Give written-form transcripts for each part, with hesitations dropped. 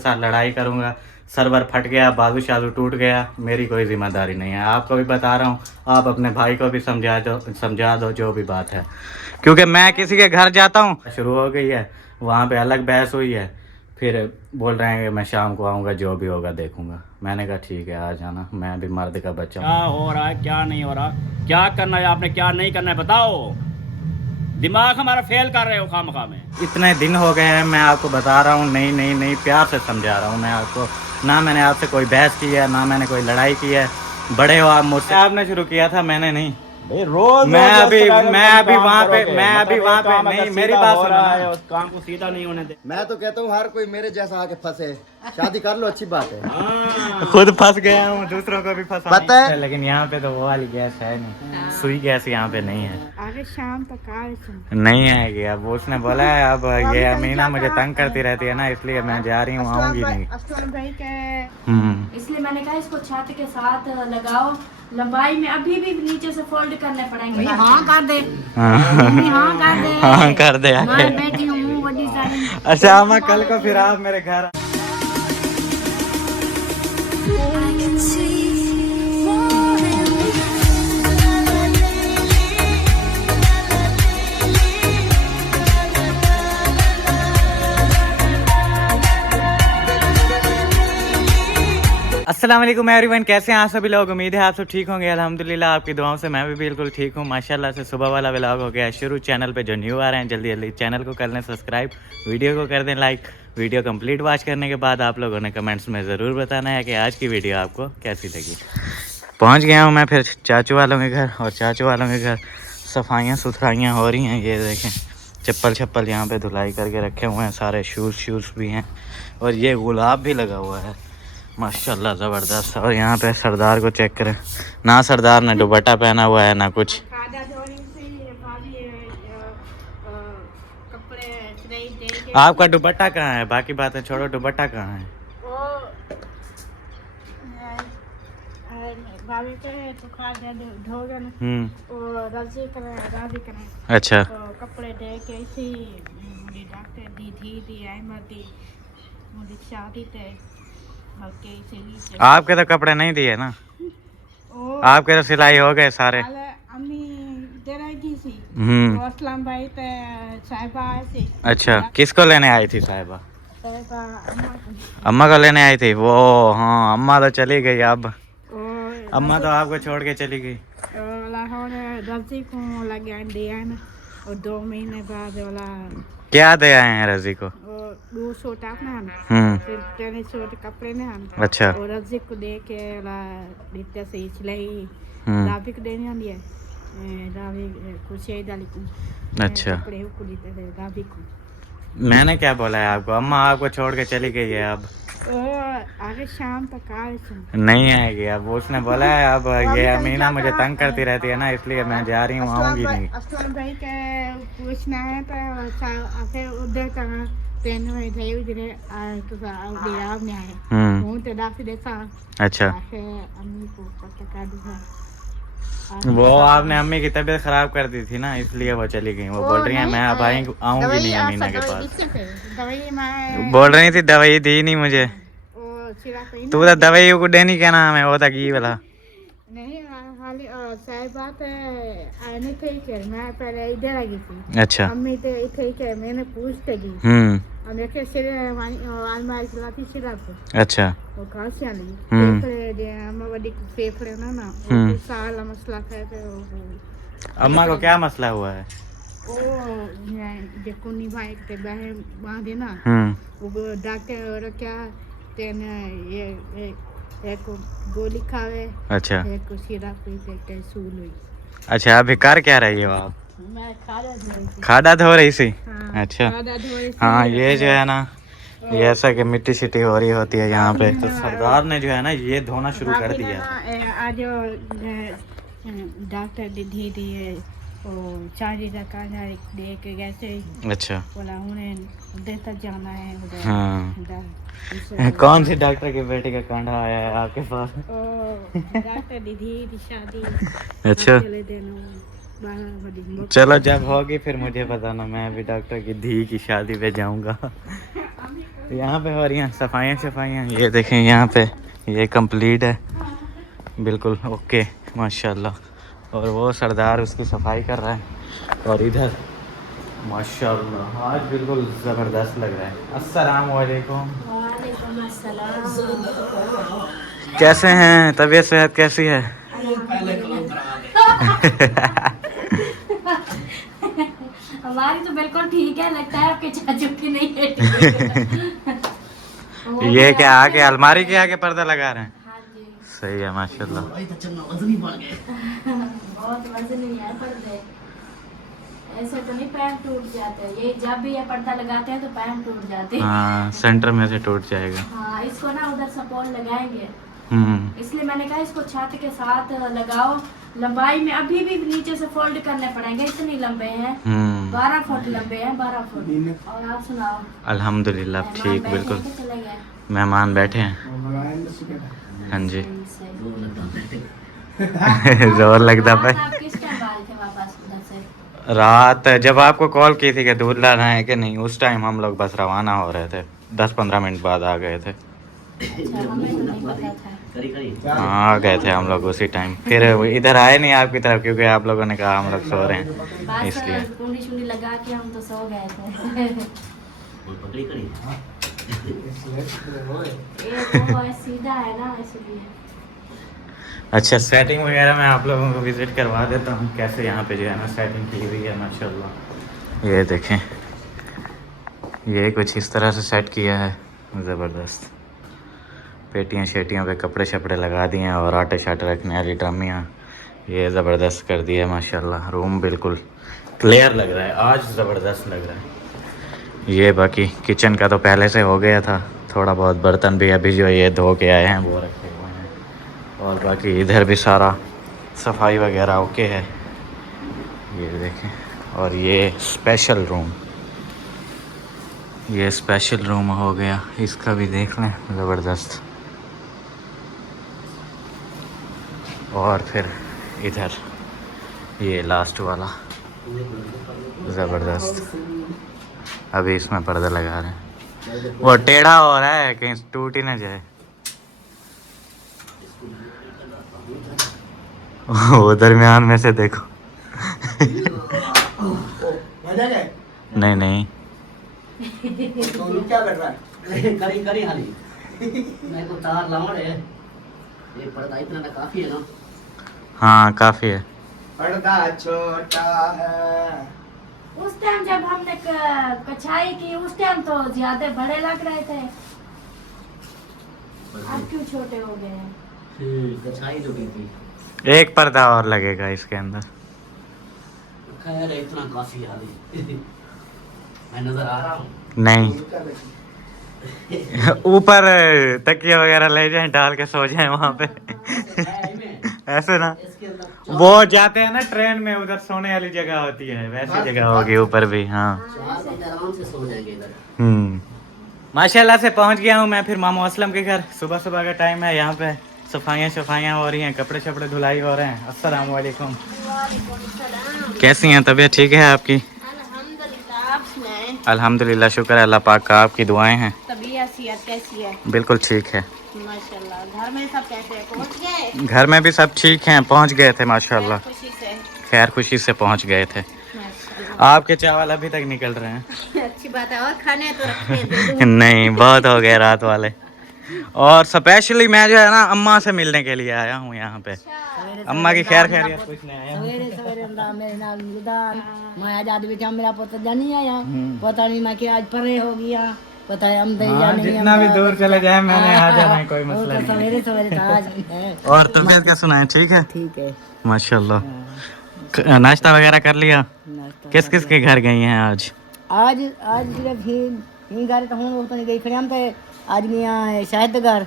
साथ लड़ाई करूंगा, सर्वर फट गया, बाजू शाजू टूट गया, मेरी कोई जिम्मेदारी नहीं है। आपको भी बता रहा हूँ, आप अपने भाई को भी समझा दो जो भी बात है, क्योंकि मैं किसी के घर जाता हूँ शुरू हो गई है, वहाँ पे अलग बहस हुई है, फिर बोल रहे हैं कि मैं शाम को आऊँगा, जो भी होगा देखूंगा। मैंने कहा ठीक है आ जाना, मैं भी मर्द का बच्चा हूँ। क्या हो रहा है क्या नहीं हो रहा, क्या करना है आपने क्या नहीं करना है बताओ। दिमाग हमारा फेल कर रहे हो खामखा में। इतने दिन हो गए हैं, मैं आपको बता रहा हूँ, नहीं प्यार से समझा रहा हूँ मैं आपको। ना मैंने आपसे कोई बहस की है, ना मैंने कोई लड़ाई की है। बड़े हो आप मुझसे, आपने शुरू किया था, मैंने नहीं। रोज मैं अभी वहाँ पे नहीं, मेरी बात सुनो है ना। उस काम को सीधा नहीं होने दे। मैं तो कहता हूँ हर कोई मेरे जैसा आके फंसे, शादी कर लो, अच्छी बात है। खुद फंस गया हूँ, दूसरों को भी फंसा पता है? लेकिन यहाँ पे तो वो वाली गैस है नहीं, सुई गैस यहाँ पे नहीं है। अरे शाम तक आ नहीं आएगी, अब उसने बोला है, अब ये अमीना मुझे तंग करती रहती है ना, इसलिए मैं जा रही हूँ, आऊंगी नहीं। असलम भाई के इसलिए मैंने कहा इसको छत के साथ लगाओ, लंबाई में अभी भी नीचे से फोल्ड करने पड़ेंगे। हाँ कर दे, हाँ हाँ कर दे, हाँ कर दे। मैं बैठी हूँ बड़ी सारी। अच्छा मैं कल को फिर आप मेरे घर। अस्सलाम वालेकुम एवरीवन, कैसे हैं आप सभी लोग। उम्मीद है आप सब ठीक होंगे। अल्हम्दुलिल्लाह आपकी दुआओं से मैं भी बिल्कुल ठीक हूँ माशाल्लाह से। सुबह वाला व्लॉग हो गया है शुरू। चैनल पे जो न्यू आ रहे हैं जल्दी जल्दी चैनल को कर लें सब्सक्राइब, वीडियो को कर दें लाइक। वीडियो कंप्लीट वॉच करने के बाद आप लोगों ने कमेंट्स में ज़रूर बताना है कि आज की वीडियो आपको कैसी लगी। पहुँच गया हूँ मैं फिर चाचू वालों के घर, और चाचू वालों के घर सफाइयाँ सुथराइयाँ हो रही हैं। ये देखें चप्पल यहाँ पे धुलाई करके रखे हुए हैं, सारे शूज़ भी हैं, और ये गुलाब भी लगा हुआ है माशाल्लाह ज़बरदस्त। और यहाँ पे सरदार को चेक करें, ना सरदार ने दुपट्टा पहना हुआ है ना कुछ। आपका दुपट्टा कहाँ है, बाकी बातें छोड़ो, दुपट्टा कहाँ है। अच्छा कपड़े दे के इसी मुझे डॉक्टर दी थी अहमद दी मुझे शादी थे। आपके तो कपड़े नहीं दिए ना, आपके तो सिलाई हो गए सारे। असलम भाई ते साहिबा आई थी। अच्छा किसको लेने आई थी साहिबा? अम्मा को लेने आई थी वो। हाँ अम्मा तो चली गई, अब अम्मा तो आपको छोड़ के चली गई। रजी को लगे दिया ना, और 2 महीने बाद वाला क्या दे आए हैं रजी को? 2 सूट अपना फिर 3 सूट कपड़े ने हम। अच्छा और रजी को दे के वाला दित्ते से सिलाई रावी को देनी होती है, रावी कुछ डाली को। अच्छा कपड़े को दित्ते से रावी को। मैंने क्या बोला है आपको, अम्मा आपको छोड़ के चली गई है, अब आगे शाम तक आ नहीं आएगी। अब उसने बोला है, अब ये अमीना मुझे तंग करती रहती है ना, इसलिए मैं जा रही हूँ, आऊंगी नहीं। असलम भाई के पूछना है तो फिर उधर कहाँ पेन में थे उधर तो आप ने आए हूँ तो डाक देखा। अच्छा अम्मी को पता कर दूँगा। वो आपने अम्मी की तबीयत खराब कर दी थी ना, इसलिए वो चली गई। वो बोल रही है मैं अब आऊंगी नहीं अमीना के पास। बोल रही थी दवाई दी नहीं मुझे, तू तो दवाई को देनी क्या नाम है, वो था घी वाला। नहीं हाली सही बात है, आने थे कि मैं पहले इधर आ गई थी। अच्छा अम्मी तो थे कि मैंने पूछते की अब देखे सिर अलमारी चलाती सिरा पे। अच्छा वो कहाँ से आली फेफड़े दे अम्मा बड़ी फेफड़े ना वो साल मसला है। तो अम्मा को क्या मसला हुआ है? ओ जे कुनी भाई के बहन बांधे ना, वो डॉक्टर क्या तेने ये एक गोली खावे। अच्छा एक सिरा पे कैसूल हुई। अच्छा अभी कर क्या रही हो आप? मैं खाड़ा धो रही थी। हाँ, अच्छा हाँ ये जो है ना, ये ऐसा कि मिट्टी शिट्टी हो रही होती है यहाँ पे, तो सरदार ने जो है ना ये धोना शुरू कर दिया। आज डॉक्टर दी थी वो 40 का दे के कैसे। अच्छा बोला उन्हें उधर तक जाना है उधर। हाँ कौन सी डॉक्टर की बेटी का कांडा आया है आपके पास? डॉक्टर दी शादी। अच्छा चलो जब होगी फिर मुझे बताना, मैं भी डॉक्टर की धी की शादी पे जाऊंगा। यहाँ पे हो रही हैं सफाइयाँ। ये देखें यहाँ पे ये कंप्लीट है बिल्कुल ओके माशाल्लाह। और वो सरदार उसकी सफाई कर रहा है। और इधर माशाल्लाह आज बिल्कुल ज़बरदस्त लग रहा है। अस्सलाम वालेकुम। वालेकुम अस्सलाम। कैसे हैं? तबीयत सेहत कैसी है? हमारी तो बिल्कुल ठीक है, लगता है आपके चाचू की नहीं है ठीक। ये क्या आगे अलमारी के आगे पर्दा लगा रहे हैं? हाँ जी। सही है माशाल्लाह। बहुत वजन नहीं है पर्दे, ऐसे तो नहीं पैर टूट जाते। ये जब भी ये पर्दा लगाते हैं तो पैर टूट जाते हैं। हाँ सेंटर में से टूट जाएगा। हाँ, इसको ना उधर सपोर्ट लगाएंगे, हम्म इसलिए मैंने कहा इसको छत के साथ लगाओ। लंबाई में अभी भी नीचे से फोल्ड करने पड़ेंगे, इतने लंबे हैं। 12 फुट लंबे हैं, 12 फुट। और आप सुनाओ? अल्हम्दुलिल्लाह मेहमान ठीक बैठे बिल्कुल। हैं कि चले गए? मेहमान बैठे हैं। हाँ जी। सही। जोर लगता रात पे। आप किस टाइम आए थे वापस उधर से? रात जब आपको कॉल की थी कि दूध लाना है कि नहीं, उस टाइम हम लोग बस रवाना हो रहे थे। 10-15 मिनट बाद आ गए थे। अच्छा, हमें तो नहीं पता था। हाँ आ गए थे हम लोग उसी टाइम। फिर इधर आए नहीं आपकी तरफ क्योंकि आप लोगों ने कहा हम लोग सो रहे हैं बस इसलिए। कुंडी शुंडी लगा के हम तो सो गए थे। ये वो सीधा है ना इसलिए। अच्छा सेटिंग वगैरह मैं आप लोगों को विज़िट करवा देता हूँ कैसे यहाँ पे जो है ना सेटिंग की हुई है माशाल्लाह। ये देखें ये कुछ इस तरह से सेट किया है ज़बरदस्त। पेटियाँ शेटियों पे कपड़े शपड़े लगा दिए हैं और आटे शाटे रखने वाली ड्रमियाँ ये ज़बरदस्त कर दिया है माशाल्लाह। रूम बिल्कुल क्लियर लग रहा है आज, ज़बरदस्त लग रहा है। ये बाकी किचन का तो पहले से हो गया था, थोड़ा बहुत बर्तन भी अभी जो ये धो के आए हैं वो रखे हुए हैं। और बाकी इधर भी सारा सफाई वगैरह ओके है। ये देखें। और ये स्पेशल रूम हो गया, इसका भी देख लें ज़बरदस्त। और फिर इधर ये लास्ट वाला ज़बरदस्त। अभी इसमें पर्दा लगा रहे हैं। वो टेढ़ा हो रहा है कहीं टूट ही ना जाए। वो दरमियान में से देखो। नहीं नहीं क्या कर रहा है? करी हाली मैं को तार लाऊं रे। ये पर्दा इतना ना काफी है ना। हाँ काफ़ी है। पर्दा छोटा है। उस टाइम जब हमने कछाई की उस टाइम तो ज्यादा बड़े लग रहे थे, अब क्यों छोटे हो गए हैं? कछाई जो की थी। एक पर्दा और लगेगा इसके अंदर। खैर इतना काफी हाली मैं नजर आ रहा हूँ। नहीं ऊपर तकिया वगैरह ले जाएं डाल के सो जाएं वहाँ पे। ऐसे ना इसके अंदर वो जाते हैं ना ट्रेन में, उधर सोने वाली जगह होती है, वैसी जगह होगी ऊपर भी। हाँ चार बजे आराम से सो जाएंगे इधर। माशाल्लाह से पहुँच गया हूँ मैं फिर मामू असलम के घर। सुबह सुबह का टाइम है, यहाँ पे सफाइयाँ हो रही हैं, कपड़े शपड़े धुलाई हो रहे हैं। अस्सलाम वालेकुम। कैसी हैं? तबीयत ठीक है आपकी? अल्हम्दुलिल्लाह, आप सुनाएं? अल्हम्दुलिल्लाह शुक्र है अल्लाह पाक का, आपकी दुआएं हैं। तबीयत सेहत कैसी है? बिल्कुल ठीक है। माशाल्लाह। घर में सब कैसे हैं? पहुंच गए? घर में भी सब ठीक हैं, पहुंच गए थे माशाल्लाह। खुशी से। खैर खुशी से पहुंच गए थे। माशाल्लाह। आपके चावल अभी तक निकल रहे हैं। अच्छी बात है, और खाने तो रखे हैं। नहीं बहुत हो गए रात वाले। और स्पेशली मैं जो है ना अम्मा से मिलने के लिए आया हूँ यहाँ पे। अम्मा की खैर खैरियत पूछने आया हूँ। सवेरे सवेरे मेरे नाल मिलदा मैं आजाद विच मेरा पुत्र जानी आया पता नहीं मैं कि आज परे हो गया पता है हम दे जाने जितना भी दूर चले जाए मैंने आ जाना है, कोई मसला नहीं। सवेरे सवेरे आज है और तबीयत क्या सुनाए? ठीक है ठीक है। माशाल्लाह। नाश्ता वगैरह कर लिया? नाश्ता किस किस के घर गई हैं आज? आज आज सिर्फ ही घर तो हूं तो नहीं गई फिर हम तो आज गया शायद घर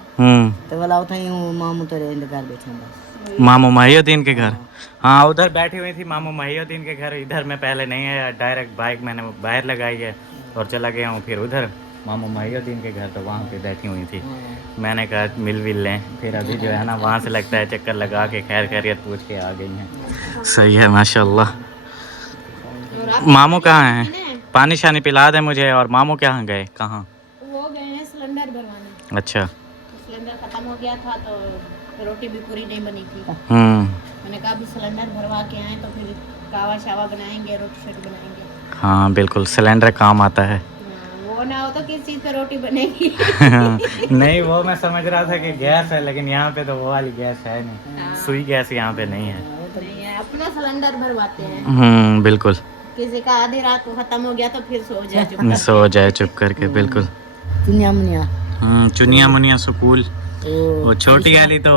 तो वाला उठा ही हूं मामू तो रेंद घर बैठा बस मामू महिउद्दीन के घर। हाँ उधर बैठी हुई थी मामू महिउद्दीन के घर। इधर मैं पहले नहीं आया, डायरेक्ट बाइक मैंने बाहर लगाई है और चला गया हूँ फिर उधर मामू महिउद्दीन के घर, तो वहाँ पे बैठी हुई थी। मैंने कहा मिल लें, फिर अभी जो है ना वहाँ से लगता है चक्कर लगा के खैर खैरियत पूछ के आ गई हैं। सही है माशाल्लाह। मामू कहाँ हैं? पानी शानी पिला दे मुझे। और मामू कहाँ गए? कहाँ? वो अच्छा। तो सिलेंडर खत्म हो गया था तो रोटी भी पूरी नहीं बनी थी। मैंने कहा अभी सिलेंडर भरवा के आए तो फिर कावा शावा बनाएंगे, रोटी शोटी बनाएंगे। हाँ बिल्कुल, सिलेंडर काम आता है। वो ना हो तो किस चीज़ पे रोटी बनेगी। नहीं वो मैं समझ रहा था कि गैस है, लेकिन यहाँ पे तो वो वाली गैस है नहीं, सुई गैस यहाँ पे नहीं है। नहीं है, अपना सिलेंडर भरवाते हैं। बिल्कुल। किसी का आधी रात को खत्म हो गया तो फिर सो जाए चुप करके, बिल्कुल। चुनिया मुनिया चुनिया मुनिया स्कूल, वो छोटी वाली तो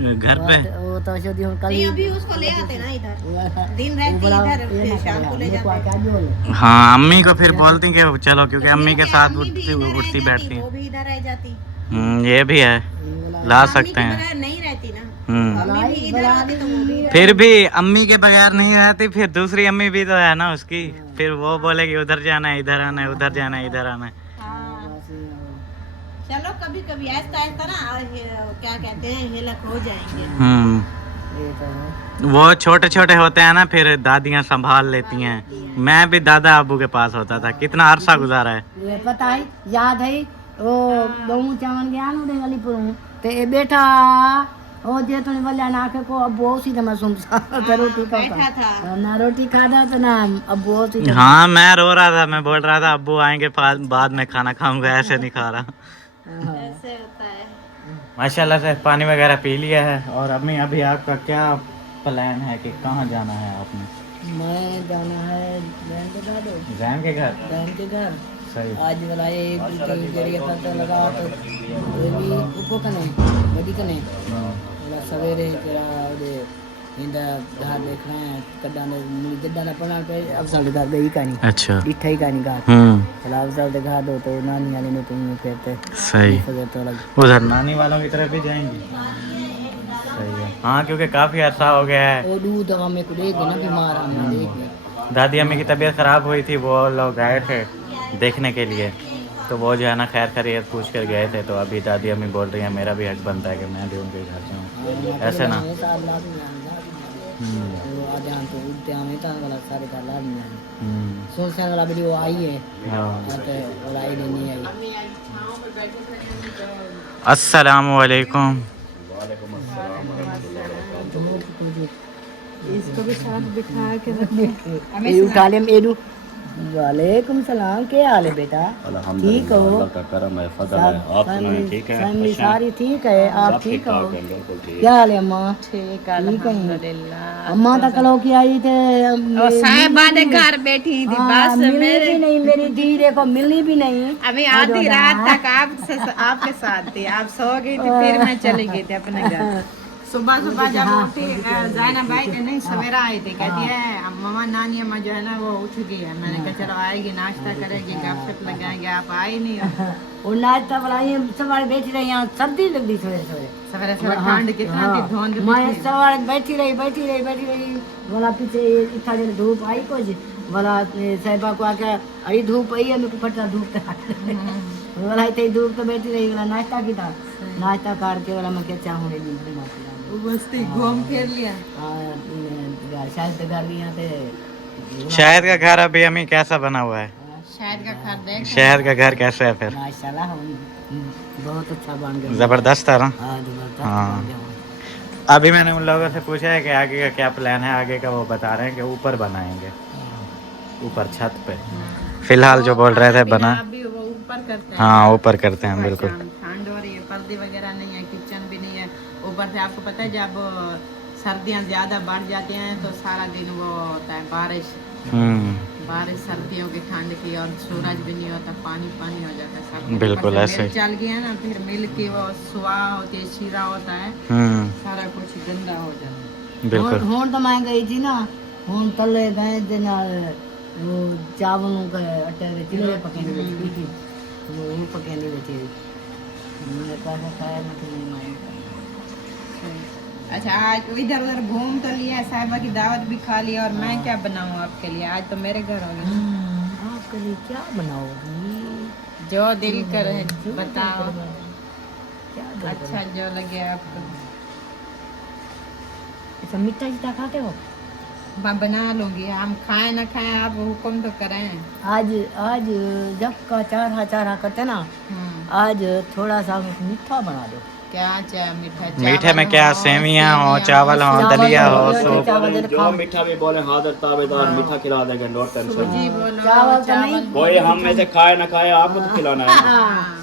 घर पे। वो तो शादी हम कल अभी उसको ले आते ना इधर, दिन रहती इधर, फिर शाम को ले जाते। हाँ अम्मी को फिर बोलती कि चलो, क्योंकि अम्मी के साथ उठती बैठती वो भी इधर रह जाती। ये भी है, ला सकते हैं। नहीं रहती ना, अम्मी भी इधर आती तो वो भी फिर भी अम्मी के बगैर नहीं रहती, फिर दूसरी अम्मी भी तो है ना उसकी, फिर वो बोलेगी उधर जाना है, इधर आना है, उधर जाना है, इधर आना है। चलो कभी कभी ऐसा ऐसा ना क्या कहते हैं, हिलक हो जाएंगे। वो छोटे छोटे होते हैं ना, फिर दादियाँ संभाल लेती हैं। मैं भी दादा अबू के पास होता था, कितना अरसा गुजारा है। ये पता है, याद है वो गहूं चावल गया ना उड़े वाली पुरू ते बेटा ओ जे तो वाला ना के को अब बहुत सी मैं सुन रोटी बैठा था ना, रोटी खादा तो ना अब बहुत सी। हाँ मैं रो रहा था, मैं बोल रहा था अब्बू आएंगे बाद में खाना खाऊंगा, ऐसे नहीं खा रहा। ऐसे होता है। माशाल्लाह से पानी वगैरह पी लिया है। और अम्मी अभी आपका क्या प्लान है कि कहाँ जाना है आपने? मैं जाना है बहन के घर, जैन के घर। बहन के घर सही। आज वाला ये जरिए पता लगा तो ये भी ऊपर कने बड़ी कने सवेरे जरा दे इंदा घर देख रहे हैं कड्डा ने जड्डा ना पड़ा पे अफसल घर गई कहानी। अच्छा इठा ही कहानी घर चला अफसल के घर दो तो नानी वाले ने तुम कहते सही तो लग उधर नानी वालों की तरफ भी जाएंगे। सही है। हाँ क्योंकि काफी अच्छा हो गया है। वो दूध दवा में को देख ना बीमार हम देख दादी अम्मी की तबीयत खराब हुई थी, वो लोग गए थे देखने के लिए, तो वो जो है ना खैर खैरियत पूछ कर गए थे। तो अभी दादी अम्मी बोल रही हैं मेरा भी हक बनता है कि मैं भी उनके घर जाऊँ, ऐसे ना। वाला वीडियो आई है तो आई नहीं आई। अस्सलामु अलैकुम। इसको भी साथ बिठा के रखने। ये उठा ले मेरू। वालेकुम सलाम, क्या हाल है बेटा? ठीक हो? फैमिली सारी ठीक है, आप ठीक हो? क्या हाल है अम्मा? ठीक है अल्हम्दुलिल्लाह। अम्मा तक कलो की आई थे साहिबा ने घर बैठी थी बस मिलनी भी नहीं, मेरी दी देखो मिलनी भी नहीं। अभी आधी रात तक आपके साथ थी, आप सो गई थी, फिर मैं चली गई थी अपने घर। सुबह सुबह जब उठी जायना भाई नहीं सवेरा आई थी, कहती है मम्मा नानी अम्मा जो है ना वो उठ गई है। मैंने कहा चलो आएगी, नाश्ता करेगी, गपशप लगाएंगे, आप आए नहीं हो। वो नाश्ता बनाई सवार बैठी रही, यहाँ सर्दी लग गई सवेरे सवेरे सवेरे ठंड कितना थी, धुंध मैं सवार बैठी रही बोला पीछे इतना देर धूप आई कुछ बोला साहिबा को आके अरे धूप आई है, मेरे को फटा धूप बोला इतनी धूप तो बैठी रही, बोला नाश्ता की था, नाश्ता करके बोला मैं क्या चाहूँगी बस्ती घूम फिर लिया। शायद के घर भी यहाँ पे शायद का घर अभी अम्मी कैसा बना हुआ है? शायद का घर देख, शहर का घर कैसा है फिर? माशाल्लाह बहुत अच्छा बन गया, जबरदस्त है ना। जबरदस्त हाँ। बन गया। अभी मैंने उन लोगों से पूछा है कि आगे का क्या प्लान है आगे का, वो बता रहे हैं कि ऊपर बनाएंगे, ऊपर छत पे। फिलहाल जो बोल रहे थे बना, अभी वो ऊपर करते हैं। हाँ ऊपर करते हैं बिल्कुल। ठंड हो रही है, पर्दे वगैरह नहीं है, किचन भी नहीं है। ऊपर से आपको पता है जब सर्दियाँ ज्यादा बढ़ जाती हैं तो सारा दिन वो होता है बारिश, सर्दियों की ठंड की, और सूरज भी नहीं होता, पानी पानी हो जाता है सब। बिल्कुल ऐसे चल गया ना, फिर मिल की वो सुहा होती है, शीरा होता है, सारा कुछ गंदा हो जाता है। बिल्कुल। ਹੁਣ ਤਾਂ ਮੈਂ ਗਈ ਸੀ ਨਾ, ਹੁਣ ਤੱਲੇ ਗਏ ਦੇ ਨਾਲ ਉਹ ਚਾਵਲ ਨੂੰ ਆਟੇ ਦੇ ਚਿੱਲੇ ਪਕਾਉਣ ਦੇ ਵਿੱਚ ਉਹ ਪਕਾਉਣ ਦੇ ਵਿੱਚ मैंने कहा खाया ना तो नहीं मांगा। अच्छा आज इधर उधर घूम तो लिया, साहिबा की दावत भी खा लिया, और मैं क्या बनाऊँ आपके लिए? आज तो मेरे घर हो गया। आपके लिए क्या बनाओगी? जो दिल करे बताओ, क्या अच्छा जो लगे आपको। अच्छा मीठा मीठा खाते हो? मैं बना लूंगी, हम खाए ना खाए आप हुक्म तो करें। आज आज जब का चारा करते ना, आज थोड़ा सा मीठा बना दो। क्या चाहे मीठा? मीठे में क्या सेवियां हो, चावल हो, दलिया हो, सूप। जो मीठा भी बोले हाजिर ताबेदार, मीठा खिला देंगे, नो टेंशन। जी बोलो, चावल तो नहीं। कोई हम में से खाए ना खाए, आपको तो खिलाना है ना।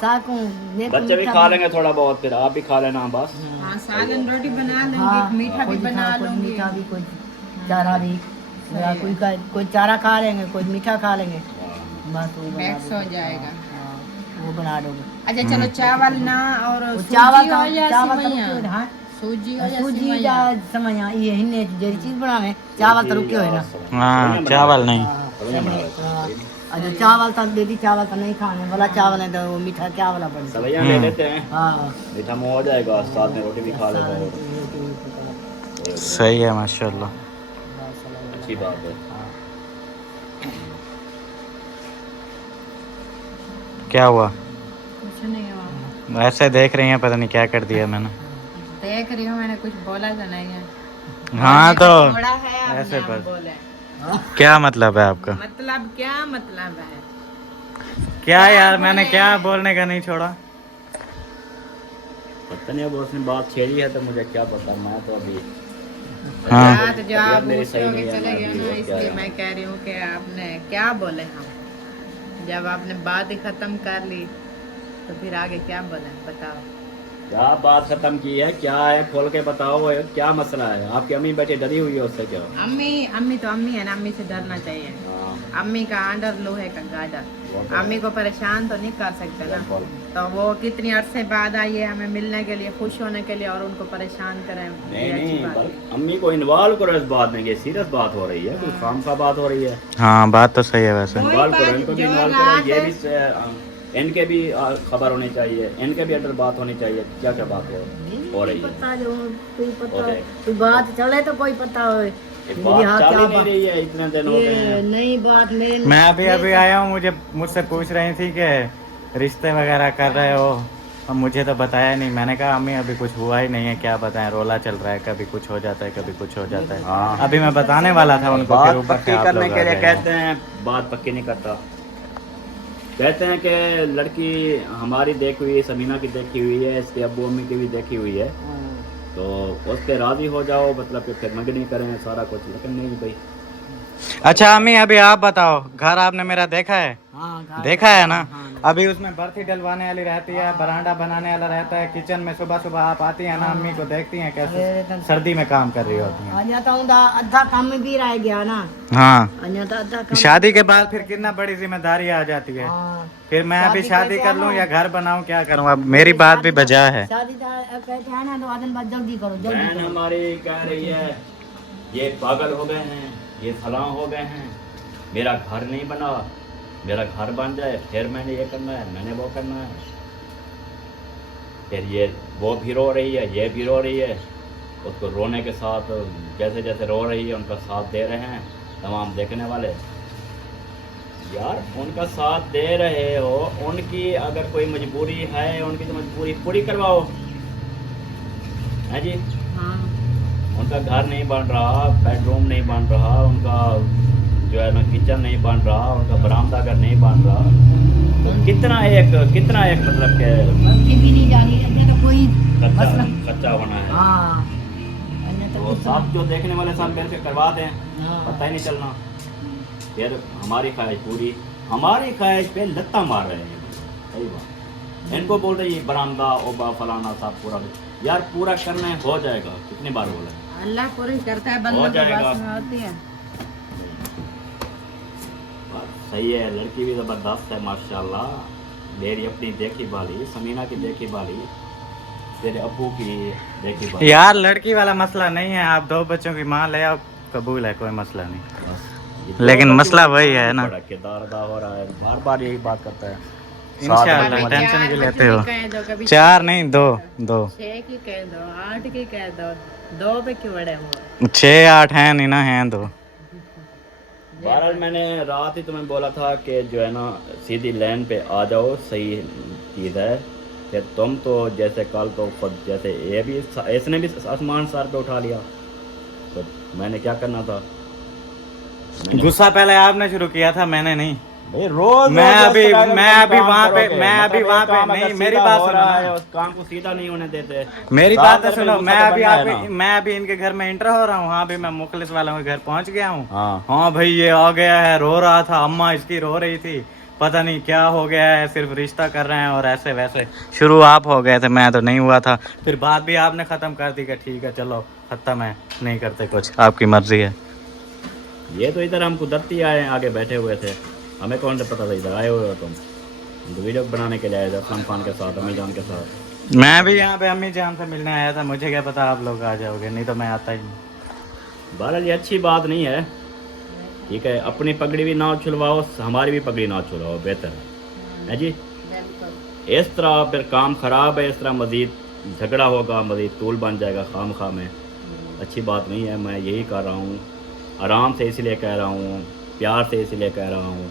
साकू बच्चे भी खा लेंगे थोड़ा बहुत, फिर आप भी खा लेना बस। हाँ सालन रोटी बना लूंगी, मीठा भी बना लूंगी। मीठा भी, कोई चारा भी, कोई चारा खा लेंगे, कोई मीठा खा लेंगे, बस वो मैक्स हो जाएगा। वो बना दोगे। अच्छा चलो, चावल ना और चावल सूजी हो या चावल सेवइयां? हाँ सूजी हो या सूजी सेवइयां? या समया ये हिन्ने जरी चीज बनावे, चावल तो रुके हो ना। हाँ चावल नहीं। अच्छा चावल तक दीदी, चावल तो नहीं खाने वाला, चावल है तो वो मीठा चावल बन। सवैयां ले लेते हैं, हाँ मीठा मुँह हो जाएगा, साथ में रोटी भी खा लेते हैं। सही है माशाल्लाह। अच्छी बात है। क्या हुआ? कुछ नहीं हुआ, ऐसे देख रही हैं, पता नहीं क्या कर दिया मैंने। देख रही हूँ, मैंने कुछ बोला तो नहीं है। हाँ तो थोड़ा है आपने ऐसे आप बस। बोले, क्या मतलब है आपका? मतलब क्या मतलब है? क्या यार, मैंने क्या बोलने का नहीं छोड़ा। पता नहीं, अब उसने बात छेड़ी है तो मुझे क्या पता, मैं तो अभी हाँ बात जो आप मेरी सही पूछोगे नहीं है, चले मैं गए अभी ना, वो क्या इसलिए है। मैं कह रही हूँ कि आपने क्या बोले हम, जब आपने बात ही खत्म कर ली तो फिर आगे क्या बोले बताओ। क्या बात खत्म की है, क्या है, खोल के बताओ, ये क्या मसला है? आपकी अम्मी बेटी डरी हुई है उससे क्या? अम्मी तो अम्मी है ना, अम्मी से डरना चाहिए। हाँ, अम्मी का आंडर लोहे का गाडर, वो तो अम्मी को परेशान तो नहीं कर सकते ना। बिल्कुल। तो वो कितनी अरसे बाद आई है हमें मिलने के लिए, खुश होने के लिए, और उनको परेशान करें, नहीं ये अच्छी नहीं, बात है। बल्कि अम्मी को इन्वॉल्व करो इस बात में, ये सीरियस बात हो रही है, कोई काम का बात हो रही है। हाँ बात तो सही है वैसे। कोई इन्वॉल्व करो, बात इनको भी जो इन्वॉल्व करो, रात ये है। भी इनके भी खबर होनी चाहिए, इनके भी अंदर बात होनी चाहिए, क्या क्या बात हो रही है। पता जो कोई पता ओके। कोई बात चले तो कोई पता हो। ये बात चल ही नहीं रही है, इतने दिन हो गए ये हैं। नई बात मेरे मैं अभी आया हूँ, मुझसे पूछ रही थी कि रिश्ते वगैरह कर रहे हो, अब मुझे तो बताया नहीं। मैंने कहा अम्मी अभी कुछ हुआ ही नहीं है, क्या बताएं, रोला चल रहा है, कभी कुछ हो जाता है, कभी कुछ हो जाता है। हाँ। अभी मैं बताने वाला था उनको, बात फिर ऊपर से पक्की आप करने लोग के आ लिए गए। कहते हैं, बात पक्की नहीं करता। कहते हैं कि लड़की हमारी देखी हुई है, समीना की देखी हुई है, इसके अब्बू अम्मी की भी देखी हुई है, तो उस पे राजी हो जाओ, मतलब कि फिर मंगनी करें सारा कुछ। लेकिन नहीं भाई। अच्छा अम्मी अभी आप बताओ, घर आपने मेरा देखा है? हाँ देखा है ना? अभी उसमें बर्थी डलवाने वाली रहती है, बरांडा बनाने वाला रहता है, किचन में सुबह सुबह आप आती है ना, अम्मी को देखती हैं कैसे सर्दी में काम कर रही होती हैं। अन्य तो अद्धा काम भी रह गया ना। हाँ अन्य तो अद्धा काम। शादी के बाद फिर कितना बड़ी जिम्मेदारी आ जाती है। हाँ। फिर मैं अभी शादी कर लूँ करके या घर बनाऊँ, क्या करूँ? अब मेरी बात भी बजा है। शादी कहते हैं ना, तो आदमी बात जल्दी करो, जल्दी बहन करो। हमारी कह रही है ये पागल हो गए हैं, ये फलां हो गए हैं, मेरा घर नहीं बना, मेरा घर बन जाए फिर मैंने ये करना है, मैंने वो करना है। फिर ये वो भी रो रही है, ये भी रो रही है, उसको रोने के साथ जैसे जैसे रो रही है उनका साथ दे रहे हैं तमाम देखने वाले। यार उनका साथ दे रहे हो, उनकी अगर कोई मजबूरी है, उनकी तो मजबूरी पूरी करवाओ, है जी। हाँ उनका घर नहीं बन रहा, बेडरूम नहीं बन रहा, उनका जो है ना किचन नहीं बन रहा, उनका बरामदा घर नहीं बन रहा, तो कितना एक मतलब के बल्कि भी नहीं जानी रहते तो कोई कच्चा कच्चा होना है। हाँ अन्य तो तो सब जो देखने वाले सब मिल के करवा दें, हाँ। पता ही नहीं चलना। फिर हमारी ख्वाहिश पूरी, हमारी ख्वाहिश पे लत्ता मार रहे हैं। सही बात, इनको बोल रहे ये बरामदा ओबा फलाना सब पूरा, यार पूरा करना हो जाएगा, कितनी बार बोला। अल्लाह पूरी करता है, हो बंदों की जाएगा। बस में होती है। सही है, लड़की भी ज़बरदस्त है माशाल्लाह, मेरी अपनी देखी वाली, समीना की देखी वाली, तेरे अब्बू की देखी वाली। यार लड़की वाला मसला नहीं है, आप 2 बच्चों की माँ ले आओ, कबूल है, कोई मसला नहीं। लेकिन मसला वही है ना, बड़ा किरदार अदा हो रहा है, बार बार यही बात करता है। इंशाल्लाह कभी टेंशन 4 क्यों बच्चों लेते हो? की कह दो, कभी 4 नहीं 2 6 की कह दो, 8 की कह दो, 2 पे क्यों बड़े हुए? 6 8 हैं नहीं ना, हैं 2। बहरहाल मैंने रात ही तुम्हें बोला था कि जो है ना सीधी लाइन पे आ जाओ, सही चीज़ है। फिर तुम तो जैसे कल तो खुद जैसे ये भी इसने भी आसमान सर पे उठा लिया, तो मैंने क्या करना था? गुस्सा पहले आपने शुरू किया था, मैंने नहीं। भाई रोज मैं रोज अभी इस तरह का मैं तुम अभी काम वहाँ पे करोगे। मैं अभी मतलब वहाँ एक पे काम अगर नहीं, मेरी सीधा बात हो सुनो रहा है, ना। उस काम को सीधा नहीं होने देते। मेरी साल बात तो भर सुनो, में मैं गुस्सा अभी बनना है ना। मैं अभी इनके घर में एंटर हो रहा हूँ, वहाँ भी मैं मुखलिस वालों के घर पहुँच गया हूँ। हाँ। हाँ भाई ये आ गया है, रो रहा था, अम्मा इसकी रो रही थी, पता नहीं क्या हो गया है, सिर्फ रिश्ता कर रहे हैं और ऐसे वैसे। शुरू आप हो गए थे, मैं तो नहीं हुआ था। फिर बात भी आपने ख़त्म कर दी कि ठीक है चलो खत्म है, नहीं करते कुछ, आपकी मर्जी है। ये तो इधर हम कुदरती आए, आगे बैठे हुए थे, हमें कौन सा पता था इधर आए हुए हो तुम। तो वीडियो बनाने के लिए आए थे सलमान खान के साथ, अम्मी जान के साथ। मैं भी यहाँ पे अम्मी जान से मिलने आया था, मुझे क्या पता आप लोग आ जाओगे, नहीं तो मैं आता ही नहीं। बहरहाल ये अच्छी बात नहीं है, ठीक है। अपनी पगड़ी भी ना उछलवाओ, हमारी भी पगड़ी ना उछलवाओ, बेहतर है जी। इस तरह फिर काम ख़राब है, इस तरह मज़ीद झगड़ा होगा, मज़ीद तूल बन जाएगा खाम खा में। अच्छी बात नहीं है। मैं यही कर रहा हूँ, आराम से इसलिए कह रहा हूँ, प्यार से इसलिए कह रहा हूँ,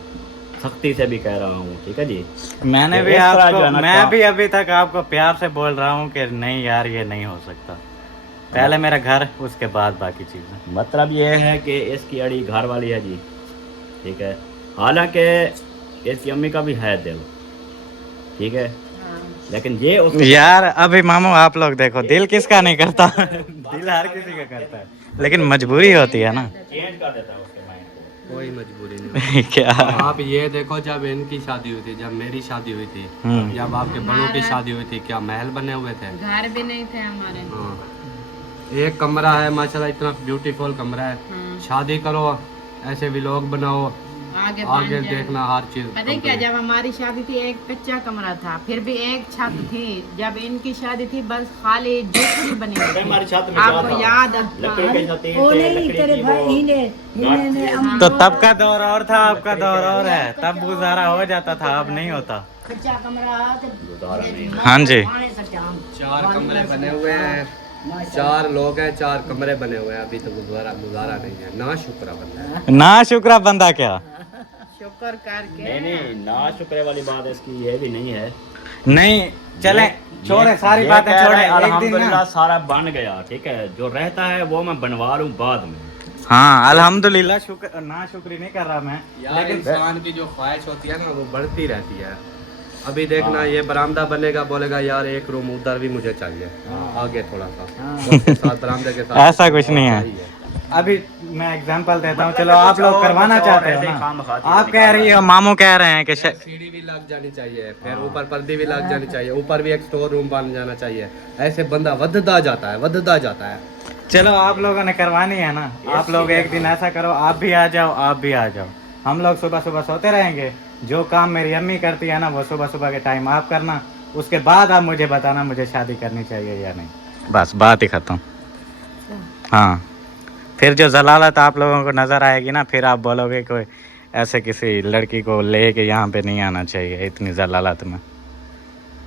सख्ती से भी कह रहा हूँ, ठीक है जी। मैंने भी इस तरह आपको जो है ना मैं भी अभी तक आपको प्यार से बोल रहा हूँ कि नहीं यार ये नहीं हो सकता, पहले मेरा घर उसके बाद बाकी चीज़ें। मतलब ये है कि इसकी अड़ी घर वाली है जी, ठीक है। हालांकि इसकी अम्मी का भी है दिल, ठीक है, लेकिन ये यार अभी मामू आप लोग देखो, दिल किसका नहीं करता दिल हर किसी का करता है, लेकिन मजबूरी होती है ना। चेंज कर देता है उसके माइंड को। कोई मजबूरी नहीं क्या आप ये देखो, जब इनकी शादी हुई थी, जब मेरी शादी हुई थी, जब आपके बड़ों की शादी हुई थी, क्या महल बने हुए थे? घर भी नहीं थे हमारे। हाँ। एक कमरा है माशाल्लाह, इतना ब्यूटीफुल कमरा है। शादी करो, ऐसे व्लॉग बनाओ, आगे देखना हर चीज। पता है क्या, जब हमारी शादी थी एक कच्चा कमरा था, फिर भी एक छत थी। जब इनकी शादी थी बस खाली झोपड़ी बनी हुई थी। हमारी छत में क्या आपको था? याद लकड़ी के छतीन थे, लकड़ी की वो तो तब का दौर और था, आपका दौर और है, तब गुजारा हो जाता था, अब नहीं होता। कच्चा कमरा गुजारा नहीं। हाँ जी, चार कमरे बने हुए हैं, 4 लोग हैं, 4 कमरे बने हुए हैं, अभी तो गुजारा नहीं है। ना शुक्र बंदा है। ना शुक्रा बंदा क्या। शुक्र करके नहीं, ना शुक्र वाली बात इसकी ये भी नहीं है। नहीं चले छोड़े सारी बातें छोड़े, एक दिन अल्हम्दुलिल्लाह ना। सारा बन गया, ठीक है। जो रहता है वो मैं बनवा लूँ बाद में। हाँ अल्हम्दुलिल्लाह, शुक्र ना शुक्री नहीं कर रहा मैं, यार इंसान की जो ख्वाहिश होती है ना वो बढ़ती रहती है। अभी देखना ये बरामदा बनेगा, बोलेगा यार एक रूम उधर भी मुझे चाहिए, आगे थोड़ा सा उसके साथ बरामदे के साथ। ऐसा कुछ नहीं है। अभी मैं एग्जांपल देता हूँ, चलो आप लोग करवाना चाहते हो ना, आप कह रही हो, मामू कह रहे हैं कि सीढ़ी भी लग जानी चाहिए, फिर ऊपर पर्दी भी लग जानी चाहिए, ऊपर भी एक स्टोर रूम बन जाना चाहिए। ऐसे बंदा वधदा जाता है। चलो आप लोगों ने करवानी है ना, आप लोग एक दिन ऐसा करो, आप भी आ जाओ, हम लोग सुबह सुबह सोते रहेंगे। जो काम मेरी अम्मी करती है ना वो सुबह सुबह के टाइम आप करना, उसके बाद आप मुझे बताना मुझे शादी करनी चाहिए या नहीं, बस बात ही खत्म। हाँ फिर जो जलालत आप लोगों को नज़र आएगी ना, फिर आप बोलोगे कोई ऐसे किसी लड़की को ले के यहाँ पे नहीं आना चाहिए इतनी जलालत में,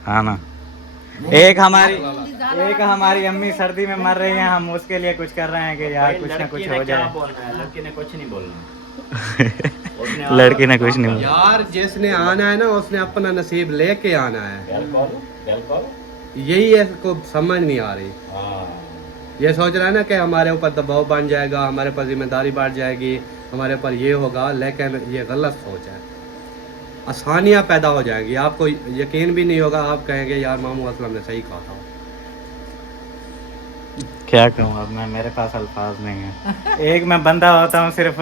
हाँ ना। एक हमारी अम्मी सर्दी में मर रही हैं, हम उसके लिए कुछ कर रहे हैं कि यार कुछ ना कुछ हो जाए। लड़की ने कुछ नहीं बोलना। लड़की ने कुछ नहीं, यार जिसने आना है ना उसने अपना नसीब लेके आना है। बिल्कुल यही इसको समझ नहीं आ रही। ये सोच रहा है ना कि हमारे ऊपर दबाव बन जाएगा, हमारे ऊपर जिम्मेदारी बढ़ जाएगी, हमारे ऊपर ये होगा, लेकिन ये गलत सोच है। आसानियाँ पैदा हो जाएंगी, आपको यकीन भी नहीं होगा, आप कहेंगे यार मामू असलम ने सही कहा था। क्या कहूँ अब मैं, मेरे पास अल्फाज नहीं है। एक मैं बंदा होता हूँ सिर्फ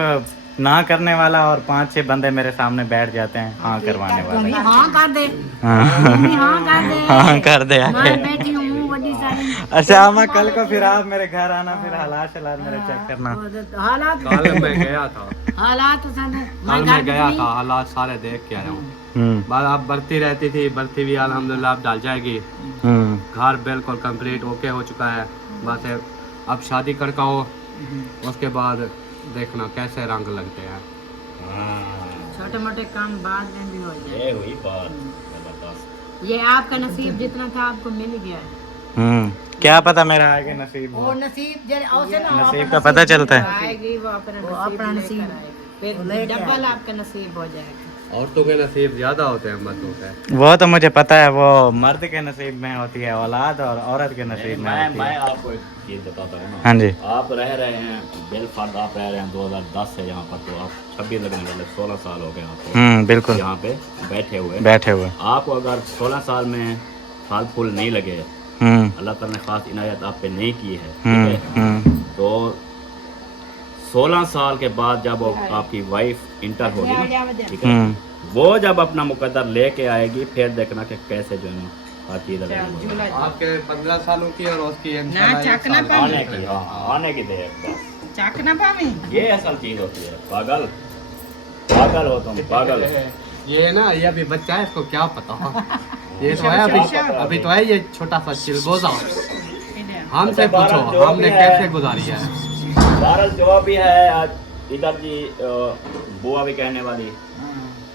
ना करने वाला, और 5-6 बंदे मेरे सामने बैठ जाते हैं हाँ करवाने वाले। हाँ कर दे, हाँ हाँ कर दे मैं बैठी हूँ बड़ी सारी। अच्छा अम्मा कल को फिर आप मेरे घर आना, फिर हालात मेरे चेक करना। हालात कल मैं गया था, हालात कल मैं गया था, हालात सारे देख के आया हूँ। बात आप बढ़ती रहती थी, बढ़ती भी अल्हम्दुलिल्लाह अब डाल जाएगी। घर बिल्कुल कंप्लीट ओके हो चुका है, बस अब शादी करकाओ, उसके बाद देखना कैसे रंग लगते हैं। छोटे मोटे काम बाद में भी हो जाए। ये हुई बात जबरदस्त। ये आपका नसीब जितना था आपको मिल गया है। क्या पता मेरा आगे नसीब हो, नसीब का पता चलता है। आएगी वो अपना नसीब फिर डबल आपका नसीब हो जाएगा। औरतों के नसीब ज्यादा होते हैं मर्दों के। वो तो मुझे पता है, वो मर्द के नसीब में होती है औलाद और औरत के नसीब में होती मैं है। आपको एक चीज़ बताता हूँ ना। हाँ जी। आप रह रहे हैं बेलफास्ट, आप रह रहे हैं 2010 से यहाँ पर, तो आप 26 लगने वाले 16 साल हो गए आपको बिल्कुल यहाँ पे बैठे हुए। आपको अगर 16 साल में फल फूल नहीं लगे, अल्लाह ताला ने खास इनायत आप पे नहीं की है, ठीक है, तो 16 साल के बाद जब आपकी वाइफ इंटर होगी ना, ठीक है, वो जब अपना मुकद्दर लेके आएगी, फिर देखना कि कैसे जो है ना हर चीज़ आपके 15 सालों की और उसकी आने की देर बस चाकना पावे ये असल चीज़ होती है। पागल पागल हो तुम, पागल। ये ना, ये अभी बच्चा है, इसको क्या पता। ये तो है अभी तो है ये छोटा सा चिलगोजा। हमसे पूछो हमने कैसे गुजारी है। बहरहाल जो भी है, आज इधर जी बुआ भी कहने वाली,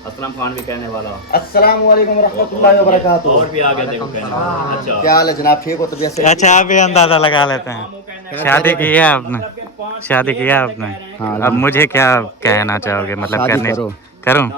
असलम खान भी कहने वाला, अस्सलाम वालेकुम रहमतुल्लाहि व बरकातुहू। और भी आगे देखो कहने वाला। अच्छा क्या हाल है जनाब, ठीक हो तबीयत से? अच्छा, आप भी अंदाजा लगा लेते हैं। शादी की है आपने? शादी किया आपने? हाँ, अब मुझे क्या कहना चाहोगे, मतलब शादी करने करो, करूं?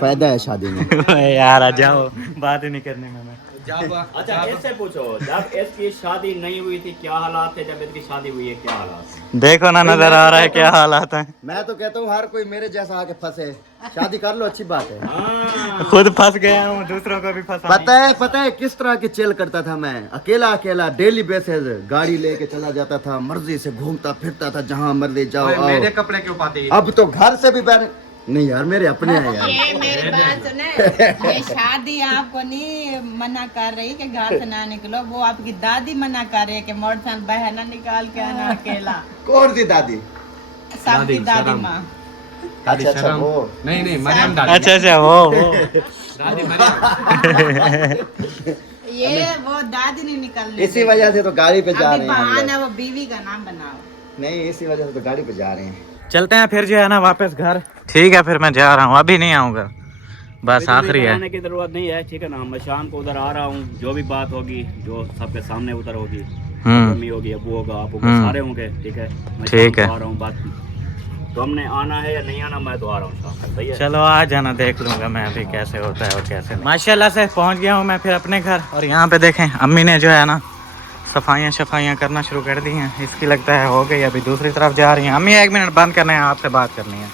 फायदा है शादी में। यार आ जाओ, बात ही नहीं करने में मैं। अच्छा इससे पूछो, जब इसकी शादी नहीं हुई थी क्या हालात थे, जब इसकी शादी हुई है क्या हालात थे? देखो ना, नजर आ रहा है क्या हालात हैं। मैं तो कहता हूँ हर कोई मेरे जैसा आके फंसे, शादी कर लो, अच्छी बात है। खुद फंस गया हूँ, दूसरों को भी फंसा। पता है किस तरह की चिल करता था मैं, अकेला डेली बेसिस गाड़ी लेके चला जाता था, मर्जी से घूमता फिरता था, जहाँ मर्जी जाओ आओ। मेरे कपड़े क्यों पाते हैं? अब तो घर से भी बैठ नहीं यार, मेरे अपने हैं यार। ये मेरी बात सुने, ये शादी आपको नहीं मना कर रही कि घर से ना निकलो, वो आपकी दादी मना कर रही है कि मोटरसाइकिल बाहर ना निकाल के आना अकेला। कौन सी दादी? सबकी दादी माँ। अच्छा वो नहीं मरियम दादी। अच्छा वो दादी मरियम। ये वो दादी नहीं निकल रही। इसी वजह से तो गाड़ी पे जा रहे हैं हम लोग। बहाना वो बीवी का नाम बनाओ। नहीं, इसी वजह से तो गाड़ी पे जा रहे हैं। चलते हैं फिर जो है ना वापस घर। ठीक है, फिर मैं जा रहा हूँ, अभी नहीं आऊँगा, बस आखिरी है। आने की जरूरत नहीं है, ठीक है ना। मैं शाम को उधर आ रहा हूँ, जो भी बात होगी, जो सबके सामने उधर होगी, मम्मी होगी, अबू होगा, आप होगा, सारे होंगे, ठीक है। मैं ठीक है, आ रहा हूँ, बात तो हमने आना है या नहीं आना, मैं तो आ रहा हूँ शाम को, सही है। चलो आ जाना, देख लूंगा मैं अभी कैसे होता है और कैसे नहीं। माशाल्लाह से पहुँच गया हूँ मैं फिर अपने घर, और यहाँ पे देखें अम्मी ने जो है ना सफाइयाँ करना शुरू कर दी हैं। इसकी लगता है हो गई, अभी दूसरी तरफ जा रही हैं। अम्मी 1 मिनट बंद करना है, आपसे बात करनी है,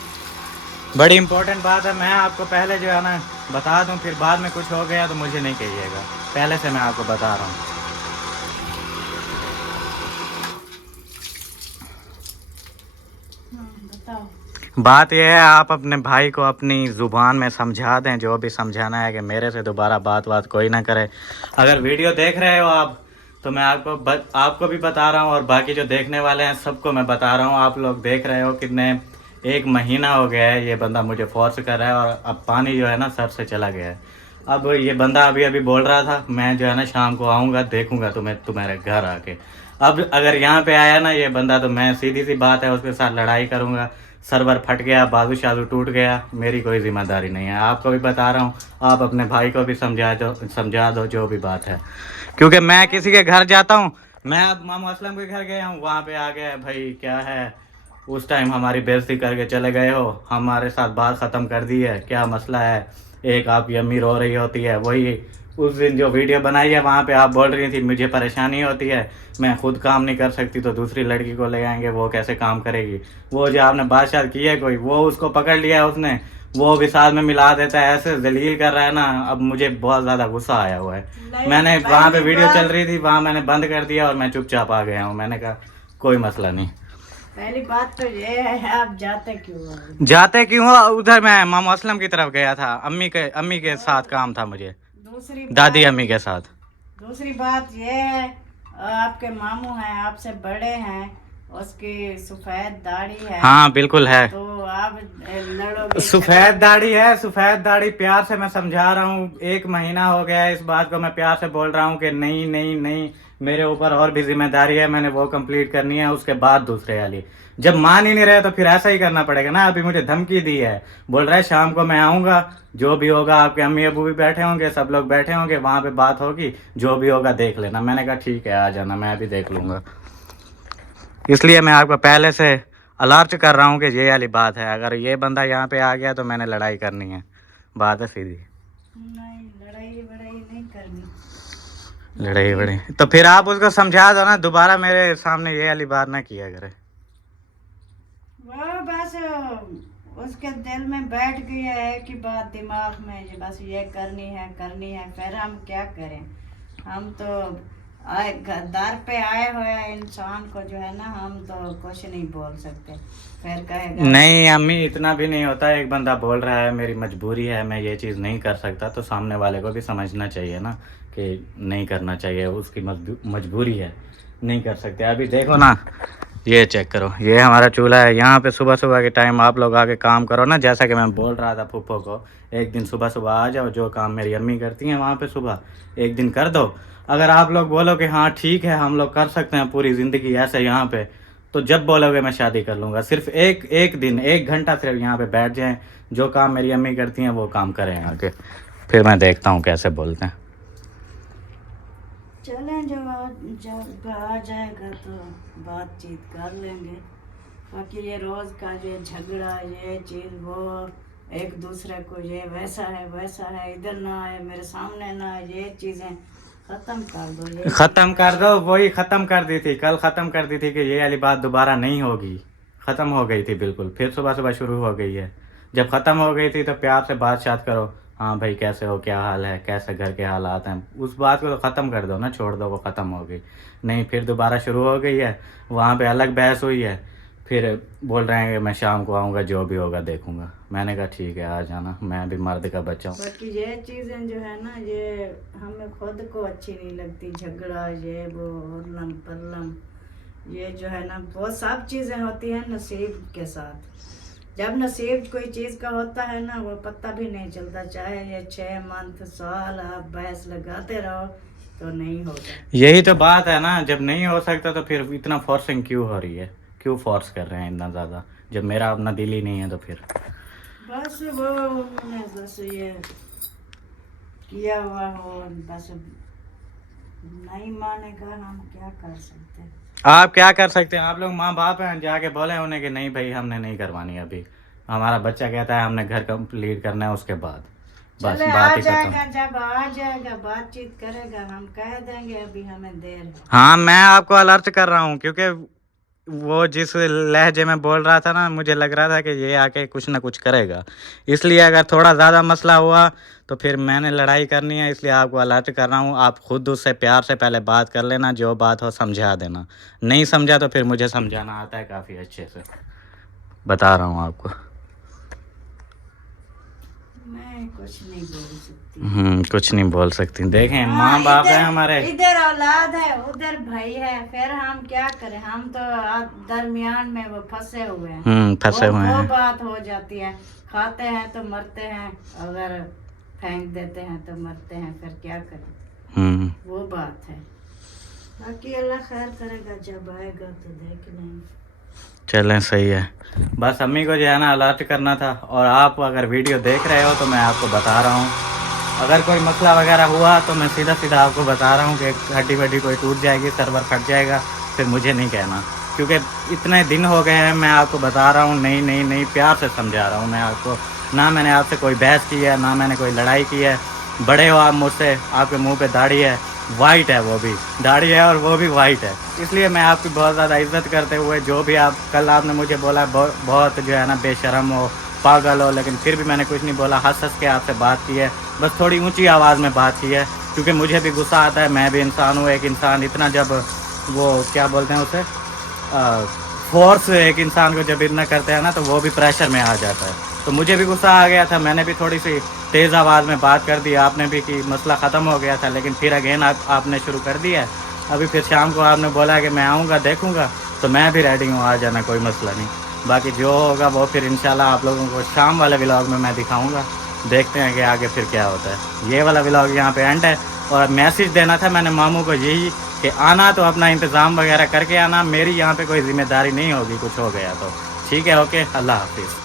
बड़ी इंपॉर्टेंट बात है। मैं आपको पहले जो है ना बता दूं, फिर बाद में कुछ हो गया तो मुझे नहीं कहिएगा, पहले से मैं आपको बता रहा हूँ। बात यह है, आप अपने भाई को अपनी ज़ुबान में समझा दें, जो भी समझाना है, कि मेरे से दोबारा बात कोई ना करे। अगर वीडियो देख रहे हो आप, तो मैं आपको भी बता रहा हूँ, और बाकी जो देखने वाले हैं सबको मैं बता रहा हूँ। आप लोग देख रहे हो कितने 1 महीना हो गया है ये बंदा मुझे फोर्स कर रहा है, और अब पानी जो है ना सर से चला गया है। अब ये बंदा अभी बोल रहा था मैं जो है ना शाम को आऊँगा, देखूँगा तुम्हारे घर आके। अब अगर यहाँ पे आया ना ये बंदा, तो मैं सीधी सी बात है उसके साथ लड़ाई करूँगा। सर्वर फट गया, बाजू शाजू टूट गया, मेरी कोई जिम्मेदारी नहीं है। आपको भी बता रहा हूँ, आप अपने भाई को भी समझा दो जो भी बात है, क्योंकि मैं किसी के घर जाता हूँ। मैं अब मामू असलम के घर गया हूँ, वहाँ पे आ गया भाई क्या है, उस टाइम हमारी बेइज्जती करके चले गए हो, हमारे साथ बात ख़त्म कर दी है, क्या मसला है। एक आपकी अम्मी रो रही होती है, वही उस दिन जो वीडियो बनाई है वहाँ पे आप बोल रही थी मुझे परेशानी होती है, मैं खुद काम नहीं कर सकती तो दूसरी लड़की को ले आएंगे, वो कैसे काम करेगी। वो जो आपने बात शायद की है कोई, वो उसको पकड़ लिया है उसने, वो भी साथ में मिला देता है, ऐसे जलील कर रहा है ना। अब मुझे बहुत ज़्यादा गुस्सा आया हुआ है। मैंने वहाँ पे वीडियो चल रही थी, वहाँ मैंने बंद कर दिया और मैं चुपचाप आ गया हूँ। मैंने कहा कोई मसला नहीं। पहली बात तो ये है, आप जाते क्यों हो उधर? मैं मामू असलम की तरफ गया था, अम्मी के साथ काम था मुझे, दादी अम्मी के साथ। दूसरी बात ये है, आपके मामू हैं, आपसे बड़े हैं, उसकी सफेद दाढ़ी है। हाँ बिल्कुल है, तो आप लड़ोगे। सफेद दाढ़ी है, सफेद दाढ़ी। प्यार से मैं समझा रहा हूँ, 1 महीना हो गया है इस बात को, मैं प्यार से बोल रहा हूँ कि नहीं नहीं नहीं, मेरे ऊपर और भी जिम्मेदारी है, मैंने वो कंप्लीट करनी है, उसके बाद दूसरे वाली। जब मान ही नहीं रहे तो फिर ऐसा ही करना पड़ेगा ना। अभी मुझे धमकी दी है, बोल रहा है शाम को मैं आऊँगा, जो भी होगा, आपके अम्मी अबू भी बैठे होंगे, सब लोग बैठे होंगे, वहाँ पे बात होगी, जो भी होगा देख लेना। मैंने कहा ठीक है आ जाना, मैं अभी देख लूँगा। इसलिए मैं आपको पहले से अलर्ट कर रहा हूँ कि ये वाली बात है, अगर ये बंदा यहाँ पे आ गया तो मैंने लड़ाई करनी है, बात है सीधी। नहीं, लड़ाई वड़ाई नहीं करनी। लड़ाई बड़ी तो फिर आप उसको समझा दो ना, दोबारा मेरे सामने ये वाली बात ना किया करे। वो बस उसके दिल में बैठ गई है कि बात दिमाग में, बस ये करनी है, फिर हम क्या करें। हम तो आए दर पे आए हुए इंसान को जो है ना, हम तो कुछ नहीं बोल सकते। फिर कहेगा नहीं अम्मी, इतना भी नहीं होता। एक बंदा बोल रहा है मेरी मजबूरी है, मैं ये चीज़ नहीं कर सकता, तो सामने वाले को भी समझना चाहिए ना कि नहीं करना चाहिए, उसकी मजबूरी है, नहीं कर सकते। अभी देखो ना, ये चेक करो, ये हमारा चूल्हा है। यहाँ पे सुबह सुबह के टाइम आप लोग आके काम करो ना, जैसा कि मैं बोल रहा था फूफो को, एक दिन सुबह सुबह आ जाओ, जो काम मेरी अम्मी करती हैं वहाँ पे सुबह एक दिन कर दो। अगर आप लोग बोलो कि हाँ ठीक है हम लोग कर सकते हैं पूरी ज़िंदगी ऐसे यहाँ पे, तो जब बोलोगे मैं शादी कर लूँगा। सिर्फ एक दिन 1 घंटा सिर्फ यहाँ पे बैठ जाएं, जो काम मेरी अम्मी करती हैं वो काम करें आके, फिर मैं देखता हूँ कैसे बोलते हैं। चलें, जब आ जाएगा तो बातचीत कर लेंगे। बाकी ये रोज़ का ये झगड़ा, ये चीज़ वो, एक दूसरे को ये वैसा है, इधर ना आए, मेरे सामने ना आए, ये चीज़ें ख़त्म कर दो। ये ख़त्म कर दो, वही ख़त्म कर दी थी, कल ख़त्म कर दी थी कि ये वाली बात दोबारा नहीं होगी। ख़त्म हो गई थी बिल्कुल, फिर सुबह सुबह शुरू हो गई है। जब ख़त्म हो गई थी तो प्यार से बात करो, हाँ भाई कैसे हो, क्या हाल है, कैसे घर के हालात हैं, उस बात को तो ख़त्म कर दो ना, छोड़ दो, वो ख़त्म हो गई। नहीं फिर दोबारा शुरू हो गई है, वहाँ पे अलग बहस हुई है, फिर बोल रहे हैं कि मैं शाम को आऊँगा, जो भी होगा देखूँगा। मैंने कहा ठीक है आ जाना, मैं भी मर्द का बच्चा हूँ। बाकी ये चीज़ें जो है ना, ये हमें खुद को अच्छी नहीं लगती, झगड़ा ये वो उर्लम पल्लम, ये जो है ना वो सब चीज़ें होती हैं नसीब के साथ। जब नसीब कोई चीज़ का होता है ना, वो पता भी नहीं चलता, चाहे ये 6 मंथ साल आप बहस लगाते रहो तो नहीं होता। यही तो बात है ना, जब नहीं हो सकता तो फिर इतना फोर्सिंग क्यों हो रही है, क्यों फोर्स कर रहे हैं इतना ज़्यादा, जब मेरा अपना दिल ही नहीं है तो फिर बस वो उन्होंने बस ये किया हुआ हो, बस नहीं मानेगा, हम क्या कर सकते हैं। आप क्या कर सकते हैं, आप लोग माँ बाप हैं, जाके बोले उन्हें कि नहीं भाई हमने नहीं करवानी, अभी हमारा बच्चा कहता है हमने घर कंप्लीट करना है, उसके बाद बस चले, बात आ ही जाएगा, खत्म। जब आ जाएगा बातचीत करेगा, हम कह देंगे अभी हमें देर है। हाँ मैं आपको अलर्ट कर रहा हूँ, क्योंकि वो जिस लहजे में बोल रहा था ना, मुझे लग रहा था कि ये आके कुछ ना कुछ करेगा, इसलिए अगर थोड़ा ज़्यादा मसला हुआ तो फिर मैंने लड़ाई करनी है, इसलिए आपको अलर्ट कर रहा हूँ। आप खुद उससे प्यार से पहले बात कर लेना, जो बात हो समझा देना, नहीं समझा तो फिर मुझे समझाना आता है काफ़ी अच्छे से, बता रहा हूँ आपको। मैं कुछ नहीं बोल सकती। कुछ नहीं बोल सकती, देखें माँ बाप है हमारे, इधर औलाद है, उधर भाई है, फिर हम क्या करें, हम तो दरमियान में वो फंसे हुए हैं। फंसे हुए वो हैं। बात हो जाती है, खाते हैं तो मरते हैं, अगर फेंक देते हैं तो मरते हैं, फिर क्या करें, वो बात है। बाकी अल्लाह खैर करेगा, जब आएगा तो देख लेंगे। चलें सही है, बस अम्मी को जो है ना अलर्ट करना था। और आप अगर वीडियो देख रहे हो तो मैं आपको बता रहा हूँ, अगर कोई मसला वगैरह हुआ तो मैं सीधा सीधा आपको बता रहा हूँ कि हड्डी वड्डी कोई टूट जाएगी, सर्वर फट जाएगा, फिर मुझे नहीं कहना, क्योंकि इतने दिन हो गए हैं, मैं आपको बता रहा हूँ, नहीं प्यार से समझा रहा हूँ मैं आपको। ना मैंने आपसे कोई बहस की है, ना मैंने कोई लड़ाई की है। बड़े हो आप मुझसे, आपके मुँह पर दाढ़ी है, वाइट है, वो भी दाढ़ी है और वो भी वाइट है, इसलिए मैं आपकी बहुत ज़्यादा इज्जत करते हुए, जो भी आप कल आपने मुझे बोला बहुत जो है ना बेशरम हो, पागल हो, लेकिन फिर भी मैंने कुछ नहीं बोला, हंस के आपसे बात की है, बस थोड़ी ऊंची आवाज़ में बात की है, क्योंकि मुझे भी गुस्सा आता है, मैं भी इंसान हूँ। एक इंसान इतना जब वो क्या बोलते हैं उसे फोर्स एक इंसान को जब इतना करते हैं ना, तो वो भी प्रेशर में आ जाता है। तो मुझे भी गुस्सा आ गया था, मैंने भी थोड़ी सी तेज़ आवाज़ में बात कर दी, आपने भी कि मसला ख़त्म हो गया था, लेकिन फिर अगेन आपने शुरू कर दिया है। अभी फिर शाम को आपने बोला कि मैं आऊँगा देखूँगा, तो मैं भी रेडी हूँ, आ जाना, कोई मसला नहीं। बाकी जो होगा वो फिर इंशाल्लाह आप लोगों को शाम वाले व्लॉग में मैं दिखाऊँगा, देखते हैं कि आगे फिर क्या होता है। ये वाला व्लॉग यहाँ पे एंड है। और मैसेज देना था मैंने मामू को यही कि आना तो अपना इंतज़ाम वगैरह करके आना, मेरी यहाँ पे कोई जिम्मेदारी नहीं होगी, कुछ हो गया तो ठीक है। ओके, अल्लाह हाफिज़।